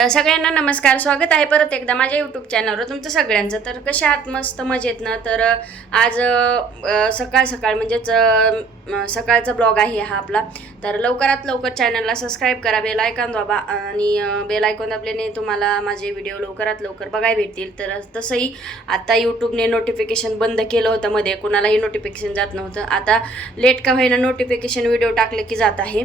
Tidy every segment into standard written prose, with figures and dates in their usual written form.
सगळ्यांना नमस्कार. स्वागत आहे परत एकदा माझ्या यूट्यूब चॅनलवर तुमचं सगळ्यांचं. तर कशा आहात? मस्त मजेत ना? तर आज सकाळ सकाळ म्हणजेच सकाळचा ब्लॉग आहे हा आपला. तर लवकरात लवकर चॅनलला सबस्क्राईब करा, बेल आयकॉन दाबा आणि बेल आयकॉन दाबल्याने तुम्हाला माझे व्हिडिओ लवकरात लवकर बघायला भेटतील. तर तसंही आता यूट्यूबने नोटिफिकेशन बंद केलं होतं मध्ये, कोणालाही नोटिफिकेशन जात नव्हतं. आता लेट का होईना नोटिफिकेशन व्हिडिओ टाकले की जात आहे.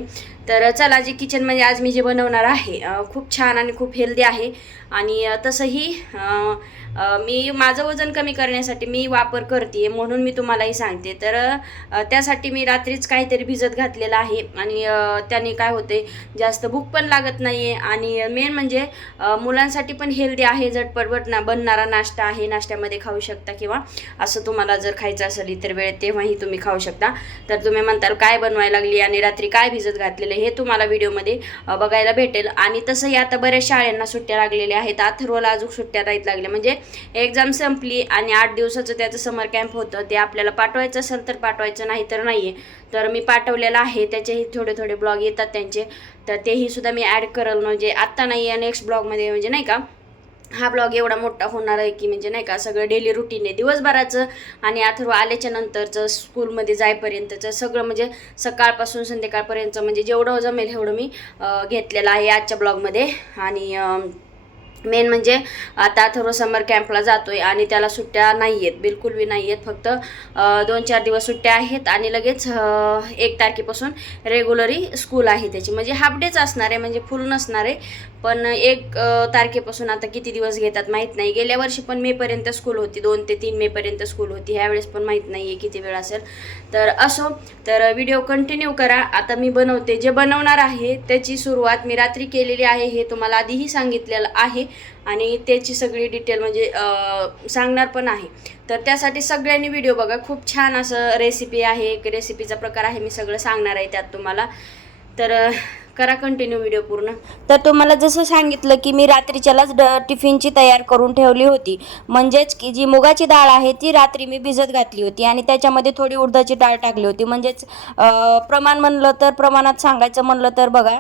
तर चला, जी किचनमध्ये आज मी जे बनवणार आहे खूप छान आणि खूप हेल्दी आहे. आणि तसंही मी माझं वजन कमी करण्यासाठी मी वापर करते, म्हणून मी तुम्हालाही सांगते. तर त्यासाठी मी रात्रीच काहीतरी भिजत घातलेलं आहे आणि त्याने काय होते, जास्त भूक पण लागत नाही आहे आणि मेन म्हणजे मुलांसाठी पण हेल्दी आहे. झटपट बनणारा नाश्ता आहे, नाश्त्यामध्ये खाऊ शकता किंवा असं तुम्हाला जर खायचं असेल इतर वेळेत तेव्हाही तुम्ही खाऊ शकता. तर तुम्ही म्हणताल काय बनवायला लागली आणि रात्री काय भिजत घातलेलं, हे तुम्हाला व्हिडिओमध्ये बघायला भेटेल. आणि तसंही आता बऱ्याच शाळांना सुट्ट्या लागलेल्या आहेत. अथर्वला अजून सुट्ट्या नाहीत लागल्या, म्हणजे एक्झाम संपली आणि 8 दिवसाचं त्याचं समर कॅम्प होतं. ते आपल्याला पाठवायचं असेल तर पाठवायचं, नाही तर नाही आहे. तर मी पाठवलेलं आहे, त्याचेही थोडे थोडे ब्लॉग येतात त्यांचे, तर तेही सुद्धा मी ॲड करेल. म्हणजे आत्ता नाही आहे, नेक्स्ट ब्लॉगमध्ये, म्हणजे नाही का हा ब्लॉग एवढा मोठा होणार आहे की म्हणजे नाही का सगळं डेली रुटीन आहे दिवसभराचं आणि अथर्व आल्याच्या नंतरचं स्कूलमध्ये जाईपर्यंतचं सगळं, म्हणजे सकाळपासून संध्याकाळपर्यंत म्हणजे जेवढं जमेल एवढं मी घेतलेलं आहे आजच्या ब्लॉगमध्ये. आणि मेन म्हणजे आता अथर्व समर कॅम्पला जातो आहे आणि त्याला सुट्ट्या नाही आहेत, बिलकुल बी नाही आहेत. फक्त 2-4 दिवस सुट्ट्या आहेत आणि लगेच 1 तारखेपासून रेग्युलरी स्कूल आहे त्याची, म्हणजे हाफ डेच असणार आहे, म्हणजे फुल नसणार आहे. पण 1 तारखेपासून आता किती दिवस घेतात माहीत नाही. गेल्या वर्षी पण मेपर्यंत स्कूल होती, 2 ते 3 मेपर्यंत स्कूल होती. ह्यावेळेस पण माहीत नाही आहे किती वेळ असेल. तर असो, तर व्हिडिओ कंटिन्यू करा. आता मी बनवते, जे बनवणार आहे त्याची सुरुवात मी रात्री केलेली आहे, हे तुम्हाला आधीही सांगितलेलं आहे आणि त्याची सगळी डिटेल म्हणजे सांगणार पण आहे. तर त्यासाठी सगळ्यांनी व्हिडिओ बघा, खूप छान असं रेसिपी आहे, एक रेसिपीचा प्रकार आहे, मी सगळं सांगणार आहे त्यात तुम्हाला. तर करा कंटिन्यू व्हिडिओ पूर्ण. तर तुम्हाला जसं सांगितलं की मी रात्रीच्यालाच टिफिनची तयार करून ठेवली होती, म्हणजेच की जी मुगाची डाळ आहे ती रात्री मी भिजत घातली होती आणि त्याच्यामध्ये थोडी उडदाची डाळ टाकली होती. म्हणजेच प्रमाण म्हणलं तर, प्रमाणात सांगायचं म्हणलं तर बघा,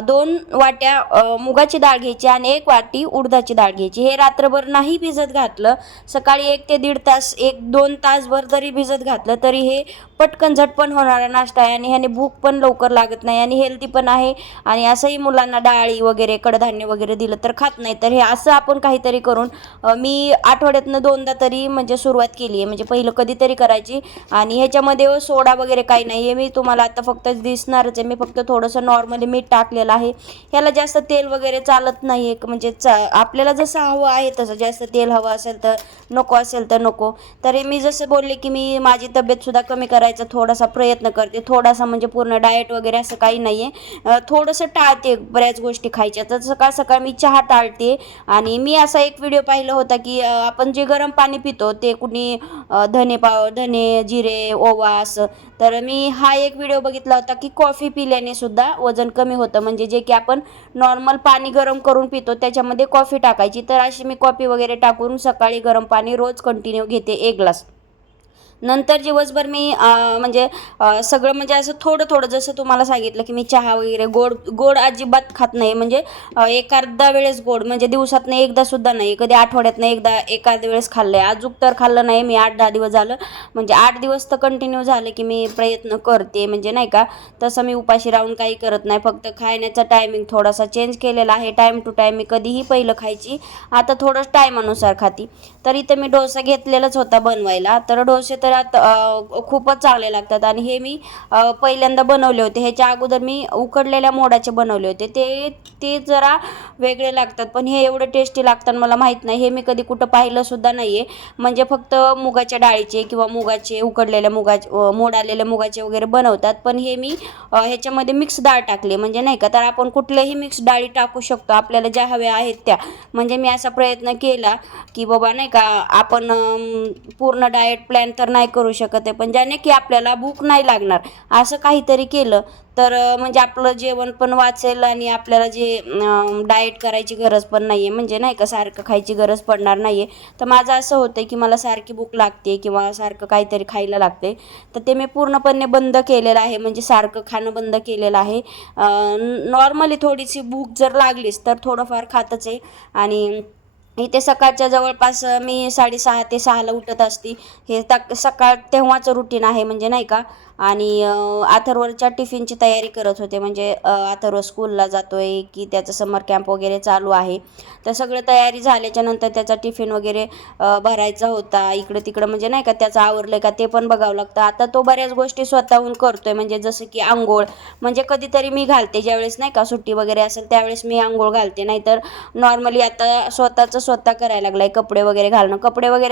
2 वाट्या मुगाची डाळ घ्यायची आणि 1 वाटी उडदाची डाळ घ्यायची. हे रात्रभर नाही भिजत घातलं, सकाळी 1 ते 1.5 तास, 1-2 तासभर जरी भिजत घातलं तरी हे पटकन झटपट होणारा नाश्ता आहे आणि ह्याने भूक पण लवकर लागत नाही आणि हेल्दी पण आहे. आणि असंही मुलांना डाळी वगैरे कडधान्य वगैरे दिलं तर खात नाही. तर हे असं आपण काहीतरी करून मी आठवड्यातनं 2दा तरी म्हणजे सुरुवात केली आहे, म्हणजे पहिलं कधीतरी करायची. आणि ह्याच्यामध्ये सोडा वगैरे काही नाही आहे, मी तुम्हाला आता फक्त दिसणारच आहे, मी फक्त थोडंसं नॉर्मली मीठ टाकलेलं आहे. ह्याला जास्त तेल वगैरे चालत नाही आहे, म्हणजे आपल्याला जसं हवं आहे तसं, जास्त तेल हवं असेल तर नको, असेल तर नको. तर मी जसं बोलले की मी माझी तब्येतसुद्धा कमी करायचा थोडासा प्रयत्न करते, थोडासा म्हणजे पूर्ण डाएट वगैरे असं काही नाही आहे, थोडंसं टाळते बऱ्याच गोष्टी खायच्या. तर सकाळ सकाळ मी चहा टाळते. आणि मी असा एक व्हिडिओ पाहिला होता की आपण जे गरम पाणी पितो ते कुणी धने, जिरे, ओवा असं. तर मी हा एक व्हिडिओ बघितला होता की कॉफी पिल्याने सुद्धा वजन कमी होतं, म्हणजे जे की आपण नॉर्मल पाणी गरम करून पितो त्याच्यामध्ये कॉफी टाकायची. तर अशी मी कॉफी वगैरे टाकून सकाळी गरम पाणी रोज कंटिन्यू घेते 1 ग्लास. नंतर दिवसभर मी म्हणजे सगळं म्हणजे असं थोडं थोडं, जसं तुम्हाला सांगितलं की मी चहा वगैरे गोड अजिबात खात नाही, म्हणजे एखादा वेळेस गोड, म्हणजे दिवसातनं एकदा सुद्धा नाही, कधी आठवड्यातनं एकदा एखाद्या वेळेस खाल्लं आहे. अजून तर खाल्लं नाही मी 8-10 दिवस झालं, म्हणजे 8 दिवस तर कंटिन्यू झालं की मी प्रयत्न करते, म्हणजे नाही का तसं मी उपाशी राहून काही करत नाही. फक्त खाण्याचा टायमिंग थोडासा चेंज केलेला आहे, टाईम टू टाईम. मी कधीही पहिलं खायची, आता थोडं टायमानुसार खाती. तर इथं मी डोसा घेतलेलाच होता बनवायला. तर डोसे तर आता खूपच चांगले लागतात आणि हे मी पहिल्यांदा बनवले होते. ह्याच्या अगोदर मी उकडलेल्या मोडाचे बनवले होते, ते जरा वेगळे लागतात, पण हे एवढे टेस्टी लागतात मला माहीत नाही, हे मी कधी कुठं पाहिलं सुद्धा नाही आहे. म्हणजे फक्त मुगाच्या डाळीचे किंवा मुगाचे, उकडलेल्या मोड आलेल्या मुगाचे वगैरे बनवतात, पण हे मी ह्याच्यामध्ये मिक्स डाळ टाकली, म्हणजे नाही का. तर आपण कुठल्याही मिक्स डाळी टाकू शकतो, आपल्याला ज्या हव्या आहेत त्या. म्हणजे मी असा प्रयत्न केला की बाबा नाही का, आपण पूर्ण डाएट प्लॅन तर नाही करू शकत आहे, पण ज्याने की आपल्याला भूक नाही लागणार असं काहीतरी केलं तर म्हणजे आपलं जेवण पण वाचेल आणि आपल्याला जे डाएट करायची गरज पण नाही आहे, म्हणजे नाही का सारखं खायची गरज पडणार नाही आहे. तर माझं असं होतं की मला सारखी भूक लागते किंवा सारखं काहीतरी खायला लागते, तर ते मी पूर्णपणे बंद केलेलं आहे, म्हणजे सारखं खाणं बंद केलेलं आहे. नॉर्मली थोडीशी भूक जर लागलीच तर थोडंफार खातच आहे. आणि इथे सकाळच्या जवळपास मी 6:30 ते 6ला उठत असते. हे सकाळ तेव्हाचं रुटीन आहे, म्हणजे नाही का. आणि अथर्वच्या टिफिनची तयारी करत होते, म्हणजे अथर्व स्कूलला जातोय की त्याचं समर कॅम्प वगैरे चालू आहे. तर सगळं तयारी झाल्याच्या नंतर त्याचा टिफिन वगैरे भरायचा होता. इकडं तिकडं म्हणजे नाही का त्याचं आवरलं का ते पण बघावं लागतं. आता तो बऱ्याच गोष्टी स्वतःहून करतोय, म्हणजे जसं की अंघोळ, म्हणजे कधीतरी मी घालते ज्यावेळेस नाही का सुट्टी वगैरे असेल त्यावेळेस मी अंघोळ घालते, नाहीतर नॉर्मली आता स्वतः करायला लागलाय. कपडे वगैरे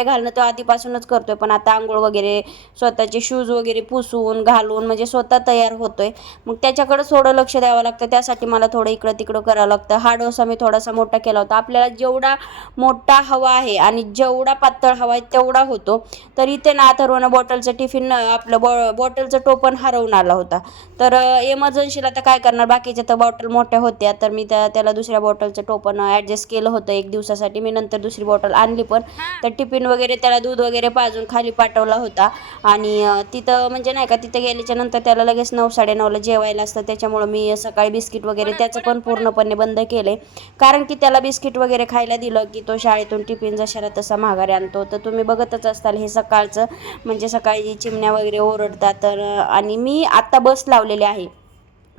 घालणं तो आधीपासूनच करतोय, पण आता आंघोळ वगैरे स्वतःचे शूज वगैरे पुसून घालून म्हणजे स्वतः तयार होतोय. मग त्याच्याकडे थोडं लक्ष द्यावं लागतं, त्यासाठी मला थोडं इकडं तिकडं करावं लागतं. हा डोसा मी थोडासा मोठा केला होता. आपल्याला जेवढा मोठा हवा आहे आणि जेवढा पातळ हवा आहे तेवढा होतो. तर इथे ना अथर्वनं बॉटलचं टिफिन आपलं बॉटलचं टोपण हरवून आला होता. तर एमर्जन्सीला तर काय करणार, बाकीच्या तर बॉटल मोठ्या होत्या, तर मी त्याला दुसऱ्या बॉटलचं टोपण ॲडजस्ट केलं होतं एक दिवसासाठी. मी नंतर दुसरी बॉटल आणली, पण तर टिफिन वगैरे त्याला दूध वगैरे पाजून खाली पाठवला होता. आणि तिथं म्हणजे नाही का तिथं गेल्याच्या नंतर त्याला लगेच 9-9:30ला जेवायला असतं, त्याच्यामुळं मी सकाळी बिस्किट वगैरे त्याचं पण पूर्णपणे बंद केले. कारण की त्याला बिस्किट वगैरे खायला दिलं की तो शाळेतून टिफिन जशाला तसा माघारी आणतो. तर तुम्ही बघतच असताल हे सकाळचं, म्हणजे सकाळी चिमण्या वगैरे ओरडतात. तर आणि मी आत्ता बस लावलेली आहे,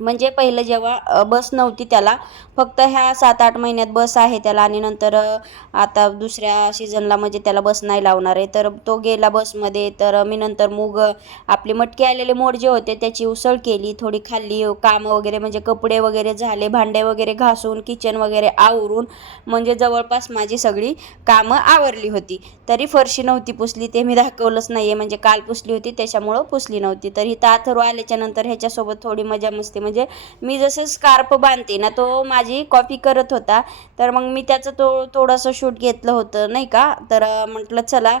म्हणजे पहिलं जेव्हा बस नव्हती त्याला, फक्त ह्या 7-8 महिन्यात बस आहे त्याला. आणि नंतर आता दुसऱ्या सीझनला म्हणजे त्याला बस नाही लावणार आहे. तर तो गेला बसमध्ये. तर मी नंतर आपले मटके आलेले मोड जे होते त्याची उसळ केली, थोडी खाल्ली. कामं वगैरे म्हणजे कपडे वगैरे झाले, भांडे वगैरे घासून किचन वगैरे आवरून म्हणजे जवळपास माझी सगळी कामं आवरली होती. तरी फरशी नव्हती पुसली, ते मी दाखवलंच नाही आहे, म्हणजे काल पुसली होती त्याच्यामुळं पुसली नव्हती. तर इथं अथर्व आल्याच्या नंतर ह्याच्यासोबत थोडी मजा मस्ती, म्हणजे मी जसं स्कार्फ बांधते ना तो माझी कॉपी करत होता. तर मग मी त्याचं थोडंसं शूट घेतलं होतं नाही का. तर म्हटलं चला,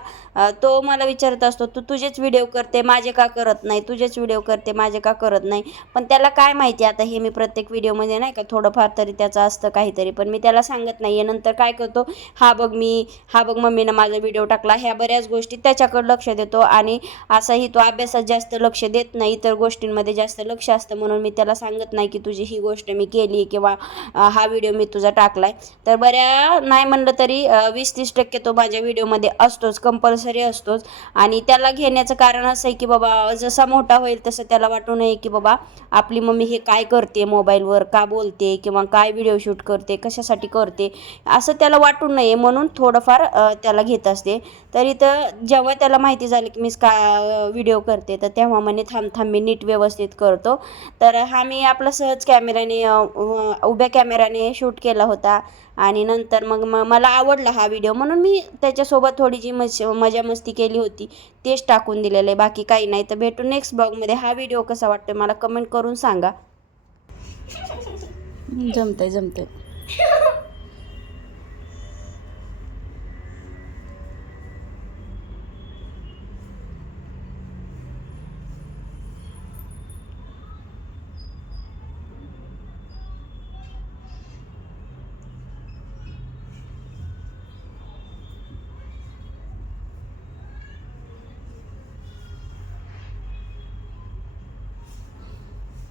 तो मला विचारत असतो तू तुझेच व्हिडिओ करते माझे का करत नाही, तुझेच व्हिडिओ करते माझे का करत नाही. पण त्याला काय माहिती आता हे मी प्रत्येक व्हिडिओमध्ये नाही का थोडंफार तरी त्याचं असतं काहीतरी, पण मी त्याला सांगत नाही आहे. नंतर काय करतो, हा बघ मम्मीनं माझा व्हिडिओ टाकला, ह्या बऱ्याच गोष्टी त्याच्याकडे लक्ष देतो. आणि असंही तो अभ्यासात जास्त लक्ष देत नाही, इतर गोष्टींमध्ये जास्त लक्ष असतं, म्हणून मी त्याला सांगत नाही की तुझी ही गोष्ट मी केली किंवा हा व्हिडिओ मी तुझा टाकलाय. तर बऱ्या नाही म्हणलं तरी 20-30% तो माझ्या व्हिडिओमध्ये असतोच, कंपल्सरी असतोच. आणि त्याला घेण्याचं कारण असं आहे की बाबा जसा मोठा होईल तसं त्याला वाटू नये की बाबा आपली मम्मी हे काय करते, मोबाईलवर का बोलते किंवा काय व्हिडिओ शूट करते, कशासाठी करते, असं त्याला वाटू नये म्हणून थोडंफार त्याला घेत असते. तरी तर जेव्हा त्याला माहिती झाली की मी व्हिडिओ करते, तर तेव्हा म्हणे थांब मी नीट व्यवस्थित करतो. तर हा मी आपला सहज कॅमेऱ्याने उभ्या कॅमेऱ्याने शूट केला होता. आणि नंतर मग मला आवडला हा व्हिडिओ, म्हणून मी त्याच्यासोबत थोडी जी मजा मस्ती केली होती तेच टाकून दिलेलं आहे, बाकी काही नाही. तर भेटू नेक्स्ट ब्लॉगमध्ये. हा व्हिडिओ कसा वाटतोय मला कमेंट करून सांगा. जमतंय.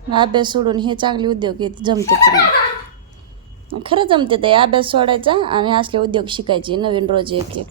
अभ्यास सोडून हे चांगले उद्योग आहेत, जमते खरं जमते ते. अभ्यास सोडायचा आणि असले उद्योग शिकायचे नवीन रोज एक.